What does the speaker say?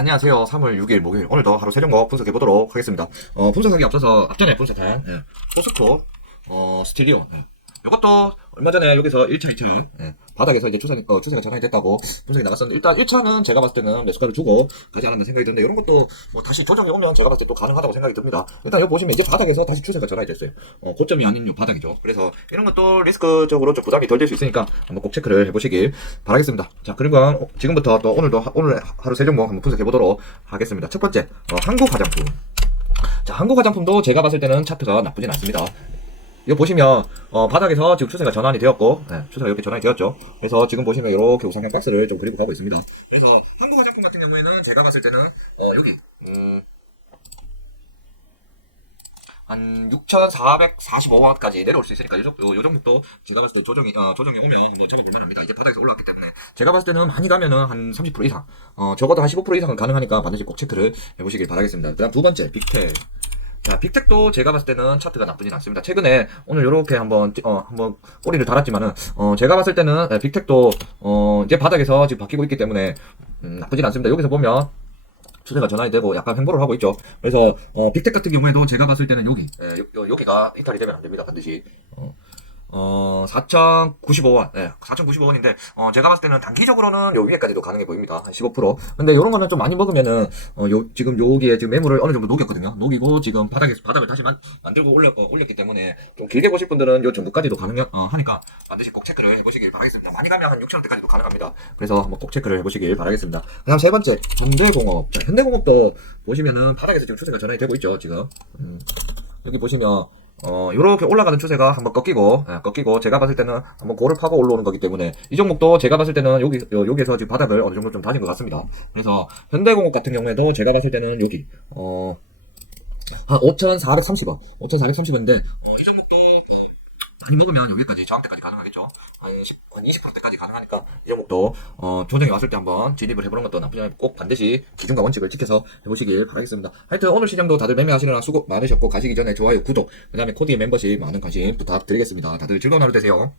안녕하세요. 3월 6일 목요일 오늘도 하루 세종거 분석해 보도록 하겠습니다. 어, 분석하기 앞서서 앞전에 분석한 예, 포스코 어, 스틸리오 예. 이것도 얼마 전에 여기서 1차, 2차 예, 바닥에서 이제 추세, 어, 추세가 전환이 됐다고 분석이 나갔었는데 일단 1차는 제가 봤을 때는 매수가를 주고 가지 않았나 생각이 드는데 이런 것도 뭐 다시 조정이 오면 제가 봤을 때 또 가능하다고 생각이 듭니다. 일단 여기 보시면 이제 바닥에서 다시 추세가 전환이 됐어요. 어, 고점이 아닌 요 바닥이죠. 그래서 이런 것도 리스크적으로 좀 부담이 덜 될 수 있으니까 한번 꼭 체크를 해보시길 바라겠습니다. 자, 그리고 지금부터 또 오늘도 하- 오늘 하루 세 종목 한번 분석해 보도록 하겠습니다. 첫 번째, 어, 한국 화장품. 자, 한국 화장품도 제가 봤을 때는 차트가 나쁘진 않습니다. 이거 보시면 어, 바닥에서 지금 추세가 전환이 되었고 네, 추세가 이렇게 전환이 되었죠. 그래서 지금 보시면 이렇게 우상향 박스를 좀 그리고 가고 있습니다. 그래서 한국 화장품 같은 경우에는 제가 봤을 때는 어, 여기 음, 한 6,445원까지 내려올 수 있으니까 요, 정- 요, 요 정도 제가 봤을 때 조정이 어, 조정이 오면 한번 접어볼 만합니다. 이제 바닥에서 올라왔기 때문에 제가 봤을 때는 많이 가면은 한 30% 이상 어, 적어도 한 15% 이상은 가능하니까 반드시 꼭 체크를 해보시길 바라겠습니다. 그다음 두 번째 빅텍 자, 빅텍도 제가 봤을 때는 차트가 나쁘진 않습니다. 최근에 오늘 요렇게 한번, 찌- 어, 한번 꼬리를 달았지만은, 어, 제가 봤을 때는 네, 빅텍도, 어, 이제 바닥에서 지금 바뀌고 있기 때문에, 음, 나쁘진 않습니다. 여기서 보면, 추세가 전환이 되고 약간 횡보를 하고 있죠. 그래서, 어, 빅텍 같은 경우에도 제가 봤을 때는 여기, 예, 요, 요, 여기가 이탈이 되면 안 됩니다. 반드시. 어, 어, 4,095원. 예, 4,095원인데, 어, 제가 봤을 때는 단기적으로는 요 위에까지도 가능해 보입니다. 한 15%. 근데 요런 거는 좀 많이 먹으면은, 어, 요, 지금 여기에 지금 매물을 어느 정도 녹였거든요. 녹이고, 지금 바닥에서, 바닥을 다시 만, 만들고 올렸, 어, 올렸기 때문에, 좀 길게 보실 분들은 요 정도까지도 가능, 어, 하니까, 반드시 꼭 체크를 해보시길 바라겠습니다. 많이 가면 한 6,000원대까지도 가능합니다. 그래서 한번 꼭 체크를 해보시길 바라겠습니다. 그 다음 세 번째, 현대공업. 자, 현대공업도 보시면은 바닥에서 지금 추세가 전환이 되고 있죠, 지금. 음, 여기 보시면, 어, 요렇게 올라가는 추세가 한번 꺾이고, 예, 꺾이고, 제가 봤을 때는 한번 고를 파고 올라오는 거기 때문에, 이 종목도 제가 봤을 때는 여기, 요, 여기에서 지금 바닥을 어느 정도 좀 다진 것 같습니다. 그래서, 현대공업 같은 경우에도 제가 봤을 때는 여기, 어, 한 5,430원. 5,430원인데, 어, 이 종목도, 어, 많이 먹으면 여기까지 저항대까지 가능하겠죠. 한 10, 한 20%대까지 가능하니까 이 종목도 어, 조정이 왔을 때 한번 진입을 해보는 것도 나쁘지 않고 꼭 반드시 기준과 원칙을 지켜서 해보시길 바라겠습니다. 하여튼 오늘 시장도 다들 매매하시느라 수고 많으셨고 가시기 전에 좋아요, 구독, 그 다음에 코디 멤버십 많은 관심 부탁드리겠습니다. 다들 즐거운 하루 되세요.